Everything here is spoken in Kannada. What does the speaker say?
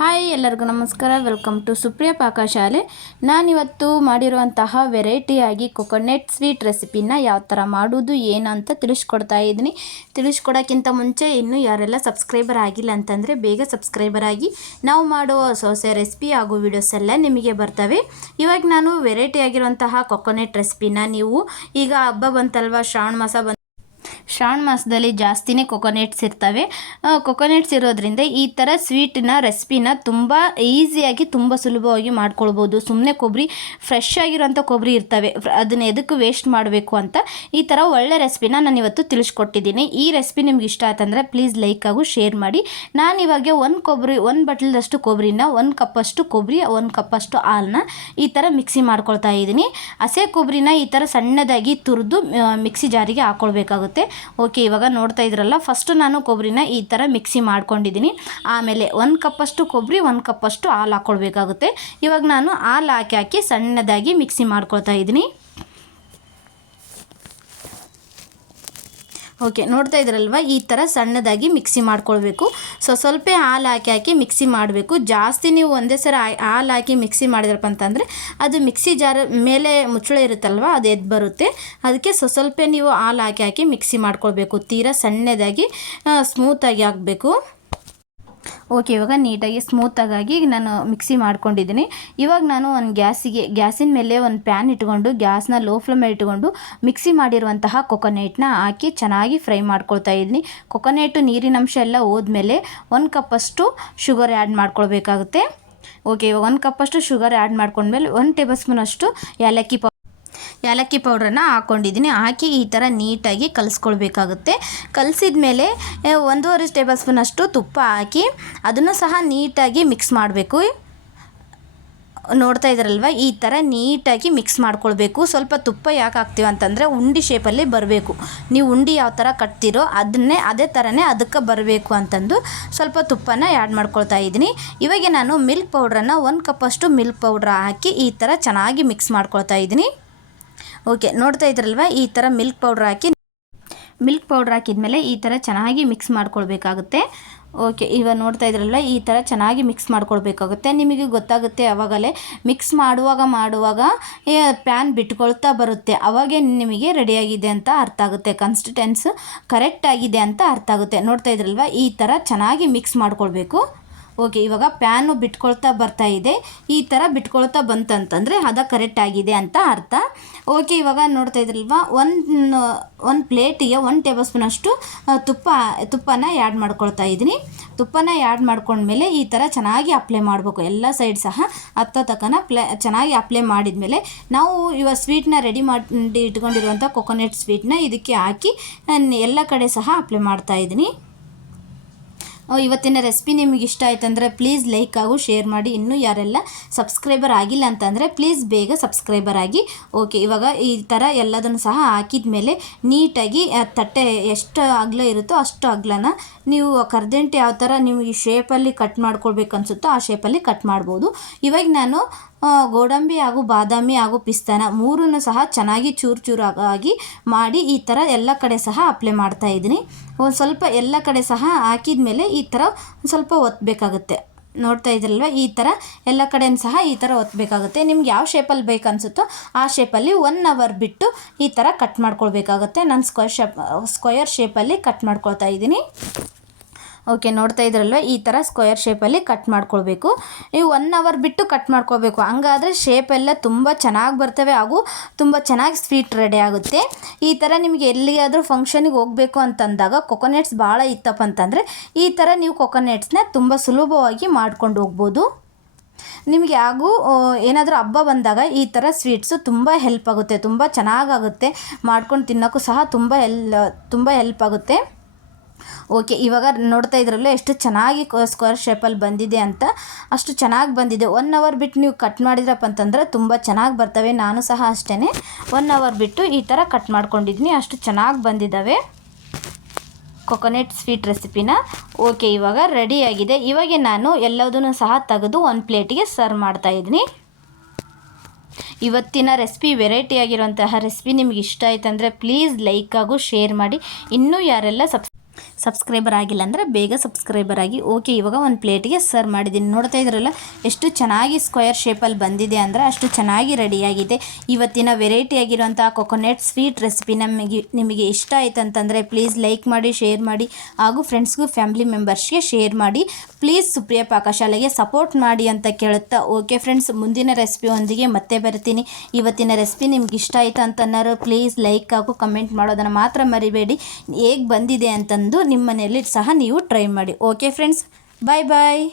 ಹಾಯ್, ಎಲ್ಲರಿಗೂ ನಮಸ್ಕಾರ. ವೆಲ್ಕಮ್ ಟು ಸುಪ್ರಿಯ ಪಾಕಶಾಲೆ ನಾನಿವತ್ತು ಮಾಡಿರುವಂತಹ ವೆರೈಟಿಯಾಗಿ ಕೊಕೊನೆಟ್ ಸ್ವೀಟ್ ರೆಸಿಪಿನ ಯಾವ ಥರ ಮಾಡೋದು ಏನು ಅಂತ ತಿಳಿಸ್ಕೊಡ್ತಾ ಇದ್ದೀನಿ. ತಿಳಿಸ್ಕೊಡೋಕ್ಕಿಂತ ಮುಂಚೆ ಇನ್ನೂ ಯಾರೆಲ್ಲ ಸಬ್ಸ್ಕ್ರೈಬರ್ ಆಗಿಲ್ಲ ಅಂತಂದರೆ ಬೇಗ ಸಬ್ಸ್ಕ್ರೈಬರ್ ಆಗಿ ನಾವು ಮಾಡುವ ಹೊಸ ಹೊಸ ರೆಸಿಪಿ ಹಾಗೂ ವಿಡಿಯೋಸ್ ಎಲ್ಲ ನಿಮಗೆ ಬರ್ತವೆ. ಇವಾಗ ನಾನು ವೆರೈಟಿ ಆಗಿರುವಂತಹ ಕೊಕೊನೆಟ್ ರೆಸಿಪಿನ ನೀವು ಈಗ ಹಬ್ಬ ಬಂತಲ್ವ, ಶ್ರಾವಣ ಮಾಸ ಶ್ರಾವಣ ಮಾಸದಲ್ಲಿ ಜಾಸ್ತಿನೇ ಕೊಕೊನೆಟ್ಸ್ ಇರ್ತವೆ. ಕೊಕೊನೆಟ್ಸ್ ಇರೋದ್ರಿಂದ ಈ ಥರ ಸ್ವೀಟನ್ನ ರೆಸಿಪಿನ ತುಂಬ ಈಸಿಯಾಗಿ ತುಂಬ ಸುಲಭವಾಗಿ ಮಾಡ್ಕೊಳ್ಬೋದು. ಸುಮ್ಮನೆ ಕೊಬ್ಬರಿ ಫ್ರೆಶ್ ಆಗಿರೋಂಥ ಕೊಬ್ಬರಿ ಇರ್ತವೆ. ಅದನ್ನ ಎದಕ್ಕೆ ವೇಸ್ಟ್ ಮಾಡಬೇಕು ಅಂತ ಈ ಥರ ಒಳ್ಳೆ ರೆಸಿಪಿನ ನಾನು ಇವತ್ತು ತಿಳಿಸ್ಕೊಟ್ಟಿದ್ದೀನಿ. ಈ ರೆಸಿಪಿ ನಿಮ್ಗೆ ಇಷ್ಟ ಆಯ್ತಂದರೆ ಪ್ಲೀಸ್ ಲೈಕ್ ಆಗು ಶೇರ್ ಮಾಡಿ. ನಾನು ಇವಾಗ ಒಂದು ಕೊಬ್ಬರಿ ಒಂದು ಬಟ್ಲದಷ್ಟು ಕೊಬ್ಬರಿನ ಒಂದು ಕಪ್ಪಷ್ಟು ಕೊಬ್ಬರಿ ಒಂದು ಕಪ್ಪಷ್ಟು ಹಾಲನ್ನ ಈ ಥರ ಮಿಕ್ಸಿ ಮಾಡ್ಕೊಳ್ತಾ ಇದ್ದೀನಿ. ಹಸೆ ಕೊಬ್ಬರಿನ ಈ ಥರ ಸಣ್ಣದಾಗಿ ತುರಿದು ಮಿಕ್ಸಿ ಜಾರಿಗೆ ಹಾಕ್ಕೊಳ್ಬೇಕಾಗುತ್ತೆ ಓಕೆ ಇವಾಗ ನೋಡ್ತಾ ಇದ್ರಲ್ಲ ಫಸ್ಟು ನಾನು ಕೊಬ್ಬರಿನ ಈ ಥರ ಮಿಕ್ಸಿ ಮಾಡ್ಕೊಂಡಿದ್ದೀನಿ ಆಮೇಲೆ ಒಂದು ಕಪ್ಪಷ್ಟು ಕೊಬ್ಬರಿ ಒಂದು ಕಪ್ಪಷ್ಟು ಹಾಲು ಹಾಕ್ಕೊಳ್ಬೇಕಾಗುತ್ತೆ ಇವಾಗ ನಾನು ಹಾಲು ಹಾಕಿ ಹಾಕಿ ಸಣ್ಣದಾಗಿ ಮಿಕ್ಸಿ ಮಾಡ್ಕೊಳ್ತಾ ಇದ್ದೀನಿ. ಓಕೆ, ನೋಡ್ತಾ ಇದ್ರಲ್ವ? ಈ ಥರ ಸಣ್ಣದಾಗಿ ಮಿಕ್ಸಿ ಮಾಡ್ಕೊಳ್ಬೇಕು. ಸೊ, ಸ್ವಲ್ಪ ಹಾಲು ಹಾಕಿ ಹಾಕಿ ಮಿಕ್ಸಿ ಮಾಡಬೇಕು. ಜಾಸ್ತಿ ನೀವು ಒಂದೇ ಸರ ಹಾಲು ಹಾಕಿ ಮಿಕ್ಸಿ ಮಾಡಿದ್ರಪ್ಪ ಅಂತಂದರೆ ಅದು ಮಿಕ್ಸಿ ಜಾರ್ ಮೇಲೆ ಮುಚ್ಚಳ ಇರುತ್ತಲ್ವ, ಅದು ಎದ್ದು ಬರುತ್ತೆ. ಅದಕ್ಕೆ ಸೊ, ಸ್ವಲ್ಪ ನೀವು ಹಾಲು ಹಾಕಿ ಹಾಕಿ ಮಿಕ್ಸಿ ಮಾಡ್ಕೊಳ್ಬೇಕು. ತೀರಾ ಸಣ್ಣದಾಗಿ ಸ್ಮೂತಾಗಿ ಆಗಬೇಕು ಓಕೆ ಇವಾಗ ನೀಟಾಗಿ ಸ್ಮೂತಾಗಿ ನಾನು ಮಿಕ್ಸಿ ಮಾಡ್ಕೊಂಡಿದ್ದೀನಿ. ಇವಾಗ ನಾನು ಒಂದು ಗ್ಯಾಸಿಗೆ, ಗ್ಯಾಸಿನ ಮೇಲೆ ಒಂದು ಪ್ಯಾನ್ ಇಟ್ಕೊಂಡು, ಗ್ಯಾಸ್ನ ಲೋ ಫ್ಲೇಮಲ್ಲಿ ಇಟ್ಕೊಂಡು ಮಿಕ್ಸಿ ಮಾಡಿರುವಂತಹ ಕೊಕೊನೆಟ್ನ ಹಾಕಿ ಚೆನ್ನಾಗಿ ಫ್ರೈ ಮಾಡ್ಕೊಳ್ತಾ ಇದ್ದೀನಿ. ಕೊಕೊನೆಟು ನೀರಿನ ಅಂಶ ಎಲ್ಲ ಹೋದ್ಮೇಲೆ ಒಂದು ಕಪ್ಪಷ್ಟು ಶುಗರ್ ಆ್ಯಡ್ ಮಾಡ್ಕೊಳ್ಬೇಕಾಗುತ್ತೆ. ಓಕೆ ಇವಾಗ ಒಂದು ಕಪ್ಪಷ್ಟು ಶುಗರ್ ಆ್ಯಡ್ ಮಾಡ್ಕೊಂಡ್ಮೇಲೆ ಒಂದು ಟೇಬಲ್ ಸ್ಪೂನಷ್ಟು ಏಲಕ್ಕಿ ಏಲಕ್ಕಿ ಪೌಡ್ರನ್ನ ಹಾಕ್ಕೊಂಡಿದ್ದೀನಿ ಹಾಕಿ ಈ ಥರ ನೀಟಾಗಿ ಕಲಿಸ್ಕೊಳ್ಬೇಕಾಗುತ್ತೆ. ಕಲಸಿದ ಮೇಲೆ ಒಂದೂವರೆ ಟೇಬಲ್ ಸ್ಪೂನಷ್ಟು ತುಪ್ಪ ಹಾಕಿ ಅದನ್ನು ಸಹ ನೀಟಾಗಿ ಮಿಕ್ಸ್ ಮಾಡಬೇಕು. ನೋಡ್ತಾ ಇದ್ರಲ್ವ? ಈ ಥರ ನೀಟಾಗಿ ಮಿಕ್ಸ್ ಮಾಡ್ಕೊಳ್ಬೇಕು. ಸ್ವಲ್ಪ ತುಪ್ಪ ಯಾಕೆ ಹಾಕ್ತೀವಿ ಅಂತಂದರೆ ಉಂಡಿ ಶೇಪಲ್ಲಿ ಬರಬೇಕು. ನೀವು ಉಂಡಿ ಯಾವ ಥರ ಕಟ್ತೀರೋ ಅದನ್ನೇ, ಅದೇ ಥರನೇ ಅದಕ್ಕೆ ಬರಬೇಕು ಅಂತಂದು ಸ್ವಲ್ಪ ತುಪ್ಪನ ಆ್ಯಡ್ ಮಾಡ್ಕೊಳ್ತಾ ಇದ್ದೀನಿ. ಇವಾಗ ನಾನು ಮಿಲ್ಕ್ ಪೌಡ್ರನ್ನು ಒಂದು ಕಪ್ಪಷ್ಟು ಮಿಲ್ಕ್ ಪೌಡ್ರ್ ಹಾಕಿ ಈ ಥರ ಚೆನ್ನಾಗಿ ಮಿಕ್ಸ್ ಮಾಡ್ಕೊಳ್ತಾ ಇದ್ದೀನಿ. ಓಕೆ, ನೋಡ್ತಾ ಇದ್ರಲ್ವ? ಈ ಥರ ಮಿಲ್ಕ್ ಪೌಡ್ರ್ ಹಾಕಿ ಮಿಲ್ಕ್ ಪೌಡ್ರ್ ಹಾಕಿದ್ಮೇಲೆ ಈ ಥರ ಚೆನ್ನಾಗಿ ಮಿಕ್ಸ್ ಮಾಡ್ಕೊಳ್ಬೇಕಾಗುತ್ತೆ. ಓಕೆ ಇವಾಗ ನೋಡ್ತಾ ಇದ್ರಲ್ಲ ಈ ಥರ ಚೆನ್ನಾಗಿ ಮಿಕ್ಸ್ ಮಾಡ್ಕೊಳ್ಬೇಕಾಗುತ್ತೆ. ನಿಮಗೆ ಗೊತ್ತಾಗುತ್ತೆ ಆವಾಗಲೇ ಮಿಕ್ಸ್ ಮಾಡುವಾಗ ಮಾಡುವಾಗ ಪ್ಯಾನ್ ಬಿಟ್ಕೊಳ್ತಾ ಬರುತ್ತೆ. ಅವಾಗೆ ನಿಮಗೆ ರೆಡಿಯಾಗಿದೆ ಅಂತ ಅರ್ಥ ಆಗುತ್ತೆ. ಕನ್ಸಿಸ್ಟೆನ್ಸ್ ಕರೆಕ್ಟ್ ಆಗಿದೆ ಅಂತ ಅರ್ಥ ಆಗುತ್ತೆ. ನೋಡ್ತಾ ಇದ್ರಲ್ವ? ಈ ಥರ ಚೆನ್ನಾಗಿ ಮಿಕ್ಸ್ ಮಾಡ್ಕೊಳ್ಬೇಕು. ಓಕೆ, ಇವಾಗ ಪ್ಯಾನು ಬಿಟ್ಕೊಳ್ತಾ ಬರ್ತಾ ಇದೆ. ಈ ಥರ ಬಿಟ್ಕೊಳ್ತಾ ಬಂತಂತಂದರೆ ಅದ ಕರೆಕ್ಟ್ ಆಗಿದೆ ಅಂತ ಅರ್ಥ. ಓಕೆ, ಇವಾಗ ನೋಡ್ತಾ ಇದ್ರಲ್ವ, ಒಂದು ಒಂದು ಪ್ಲೇಟಿಗೆ ಒಂದು ಟೇಬಲ್ ಸ್ಪೂನಷ್ಟು ತುಪ್ಪ, ತುಪ್ಪನ ಆ್ಯಡ್ ಮಾಡ್ಕೊಳ್ತಾ ಇದ್ದೀನಿ. ತುಪ್ಪನ ಆ್ಯಡ್ ಮಾಡ್ಕೊಂಡ್ಮೇಲೆ ಈ ಥರ ಚೆನ್ನಾಗಿ ಅಪ್ಲೈ ಮಾಡಬೇಕು. ಎಲ್ಲ ಸೈಡ್ ಸಹ ಹತ್ತ ತಕನ ಪ್ಲೇ, ಚೆನ್ನಾಗಿ ಅಪ್ಲೈ ಮಾಡಿದ್ಮೇಲೆ ನಾವು ಇವಾಗ ಸ್ವೀಟ್ನ ರೆಡಿ ಮಾಡಿ ಇಟ್ಕೊಂಡಿರುವಂಥ ಕೊಕೊನೆಟ್ ಸ್ವೀಟ್ನ ಇದಕ್ಕೆ ಹಾಕಿ ಎಲ್ಲ ಕಡೆ ಸಹ ಅಪ್ಲೈ ಮಾಡ್ತಾ ಇದ್ದೀನಿ. ಇವತ್ತಿನ ರೆಸಿಪಿ ನಿಮಗೆ ಇಷ್ಟ ಆಯ್ತಂದರೆ ಪ್ಲೀಸ್ ಲೈಕ್ ಆಗು ಶೇರ್ ಮಾಡಿ. ಇನ್ನೂ ಯಾರೆಲ್ಲ ಸಬ್ಸ್ಕ್ರೈಬರ್ ಆಗಿಲ್ಲ ಅಂತಂದರೆ ಪ್ಲೀಸ್ ಬೇಗ ಸಬ್ಸ್ಕ್ರೈಬರ್ ಆಗಿ. ಓಕೆ ಇವಾಗ ಈ ಥರ ಎಲ್ಲದನ್ನು ಸಹ ಹಾಕಿದ ಮೇಲೆ ನೀಟಾಗಿ ತಟ್ಟೆ ಎಷ್ಟು ಅಗ್ಲ ಇರುತ್ತೋ ಅಷ್ಟು ಅಗ್ಲನ ನೀವು ಕರ್ದಂಟು ಯಾವ ಥರ ನಿಮಗೆ ಶೇಪಲ್ಲಿ ಕಟ್ ಮಾಡ್ಕೊಳ್ಬೇಕು ಅನಿಸುತ್ತೋ ಆ ಶೇಪಲ್ಲಿ ಕಟ್ ಮಾಡ್ಬೋದು. ಇವಾಗ ನಾನು ಗೋಡಂಬಿ ಹಾಗೂ ಬಾದಾಮಿ ಹಾಗೂ ಪಿಸ್ತಾನ ಮೂರನ್ನು ಸಹ ಚೆನ್ನಾಗಿ ಚೂರು ಚೂರಾಗಿ ಮಾಡಿ ಈ ಥರ ಎಲ್ಲ ಕಡೆ ಸಹ ಅಪ್ಲೈ ಮಾಡ್ತಾ ಇದ್ದೀನಿ. ಒಂದು ಸ್ವಲ್ಪ ಎಲ್ಲ ಕಡೆ ಸಹ ಹಾಕಿದ ಮೇಲೆ ಈ ಥರ ಸ್ವಲ್ಪ ಒತ್ತಬೇಕಾಗುತ್ತೆ ನೋಡ್ತಾ ಇದ್ರಲ್ವ? ಈ ಥರ ಎಲ್ಲ ಕಡೆಯೂ ಸಹ ಈ ಥರ ಒತ್ತಬೇಕಾಗುತ್ತೆ ನಿಮ್ಗೆ ಯಾವ ಶೇಪಲ್ಲಿ ಬೇಕು ಅನಿಸುತ್ತೋ ಆ ಶೇಪಲ್ಲಿ ಒನ್ ಅವರ್ ಬಿಟ್ಟು ಈ ಥರ ಕಟ್ ಮಾಡ್ಕೊಳ್ಬೇಕಾಗುತ್ತೆ. ನಾನು ಸ್ಕ್ವೇರ್ ಶೇಪ್ ಸ್ಕ್ವಯರ್ ಶೇಪಲ್ಲಿ ಕಟ್ ಮಾಡ್ಕೊಳ್ತಾ ಇದ್ದೀನಿ. ಓಕೆ, ನೋಡ್ತಾ ಇದ್ರಲ್ವ? ಈ ಥರ ಸ್ಕ್ವೇರ್ ಶೇಪಲ್ಲಿ ಕಟ್ ಮಾಡ್ಕೊಳ್ಬೇಕು. ನೀವು ಒನ್ ಅವರ್ ಬಿಟ್ಟು ಕಟ್ ಮಾಡ್ಕೋಬೇಕು ಹಂಗಾದರೆ ಶೇಪೆಲ್ಲ ತುಂಬ ಚೆನ್ನಾಗಿ ಬರ್ತವೆ ಹಾಗೂ ತುಂಬ ಚೆನ್ನಾಗಿ ಸ್ವೀಟ್ ರೆಡಿ ಆಗುತ್ತೆ. ಈ ಥರ ನಿಮಗೆ ಎಲ್ಲಿಗಾದರೂ ಫಂಕ್ಷನಿಗೆ ಹೋಗಬೇಕು ಅಂತಂದಾಗ ಕೊಕೊನೆಟ್ಸ್ ಭಾಳ ಇತ್ತಪ್ಪ ಅಂತಂದರೆ ಈ ಥರ ನೀವು ಕೊಕೊನೆಟ್ಸ್ನ ತುಂಬ ಸುಲಭವಾಗಿ ಮಾಡ್ಕೊಂಡು ಹೋಗ್ಬೋದು. ನಿಮಗೆ ಹಾಗೂ ಏನಾದರೂ ಹಬ್ಬ ಬಂದಾಗ ಈ ಥರ ಸ್ವೀಟ್ಸು ತುಂಬ ಹೆಲ್ಪ್ ಆಗುತ್ತೆ. ತುಂಬ ಚೆನ್ನಾಗಾಗುತ್ತೆ ಮಾಡ್ಕೊಂಡು ತಿನ್ನೋಕ್ಕೂ ಸಹ ತುಂಬ ಎಲ್ ತುಂಬ ಹೆಲ್ಪ್ ಆಗುತ್ತೆ. ಓಕೆ, ಇವಾಗ ನೋಡ್ತಾ ಇದ್ರಲ್ಲ ಎಷ್ಟು ಚೆನ್ನಾಗಿ ಸ್ಕ್ವೇರ್ ಶೇಪಲ್ಲಿ ಬಂದಿದೆ ಅಂತ ಅಷ್ಟು ಚೆನ್ನಾಗಿ ಬಂದಿದೆ. ಒನ್ ಅವರ್ ಬಿಟ್ಟು ನೀವು ಕಟ್ ಮಾಡಿದ್ರಪ್ಪ ಅಂತಂದ್ರೆ ತುಂಬ ಚೆನ್ನಾಗಿ ಬರ್ತವೆ. ನಾನು ಸಹ ಅಷ್ಟೇ ಒನ್ ಅವರ್ ಬಿಟ್ಟು ಈ ಥರ ಕಟ್ ಮಾಡ್ಕೊಂಡಿದ್ದೀನಿ. ಅಷ್ಟು ಚೆನ್ನಾಗಿ ಬಂದಿದ್ದಾವೆ. ಕೊಕೊನೆಟ್ ಸ್ವೀಟ್ ರೆಸಿಪಿನ ಓಕೆ, ಇವಾಗ ರೆಡಿಯಾಗಿದೆ ಇವಾಗ ನಾನು ಎಲ್ಲದನ್ನು ಸಹ ತೆಗೆದು ಒಂದು ಪ್ಲೇಟಿಗೆ ಸರ್ವ್ ಮಾಡ್ತಾ ಇದ್ದೀನಿ. ಇವತ್ತಿನ ರೆಸಿಪಿ ವೆರೈಟಿ ಆಗಿರುವಂತಹ ರೆಸಿಪಿ ನಿಮ್ಗೆ ಇಷ್ಟ ಆಯ್ತಂದರೆ ಪ್ಲೀಸ್ ಲೈಕ್ ಆಗು ಶೇರ್ ಮಾಡಿ. ಇನ್ನೂ ಯಾರೆಲ್ಲ ಸಬ್ಸ್ ಸಬ್ಸ್ಕ್ರೈಬರ್ ಆಗಿಲ್ಲ ಅಂದರೆ ಬೇಗ ಸಬ್ಸ್ಕ್ರೈಬರ್ ಆಗಿ ಓಕೆ ಇವಾಗ ಒಂದು ಪ್ಲೇಟಿಗೆ ಸರ್ವ್ ಮಾಡಿದ್ದೀನಿ ನೋಡ್ತಾ ಇದ್ರಲ್ಲ ಎಷ್ಟು ಚೆನ್ನಾಗಿ ಸ್ಕ್ವೇರ್ ಶೇಪಲ್ಲಿ ಬಂದಿದೆ ಅಂದರೆ ಅಷ್ಟು ಚೆನ್ನಾಗಿ ರೆಡಿಯಾಗಿದೆ ಇವತ್ತಿನ ವೆರೈಟಿ ಆಗಿರುವಂಥ ಕೊಕೊನೆಟ್ ಸ್ವೀಟ್ ರೆಸಿಪಿ ನಮಗೆ, ನಿಮಗೆ ಇಷ್ಟ ಆಯ್ತು ಅಂತಂದರೆ ಪ್ಲೀಸ್ ಲೈಕ್ ಮಾಡಿ ಶೇರ್ ಮಾಡಿ, ಹಾಗೂ ಫ್ರೆಂಡ್ಸ್ಗೂ ಫ್ಯಾಮಿಲಿ ಮೆಂಬರ್ಸ್ಗೆ ಶೇರ್ ಮಾಡಿ. ಪ್ಲೀಸ್ ಸುಪ್ರಿಯ ಪಾಕಶಾಲೆಗೆ ಸಪೋರ್ಟ್ ಮಾಡಿ ಅಂತ ಕೇಳುತ್ತಾ ಓಕೆ ಫ್ರೆಂಡ್ಸ್ ಮುಂದಿನ ರೆಸಿಪಿಯೊಂದಿಗೆ ಮತ್ತೆ ಬರ್ತೀನಿ. ಇವತ್ತಿನ ರೆಸಿಪಿ ನಿಮ್ಗೆ ಇಷ್ಟ ಆಯಿತು ಅಂತನ್ನೋರು ಪ್ಲೀಸ್ ಲೈಕ್ ಹಾಗೂ ಕಮೆಂಟ್ ಮಾಡೋದನ್ನು ಮಾತ್ರ ಮರಿಬೇಡಿ. ಹೇಗೆ ಬಂದಿದೆ ಅಂತಂದು ನಿಮ್ಮ ಮನೆಯಲ್ಲಿ ಸಹ ನೀವು ಟ್ರೈ ಮಾಡಿ. ಓಕೆ ಫ್ರೆಂಡ್ಸ್ ಬಾಯ್ ಬಾಯ್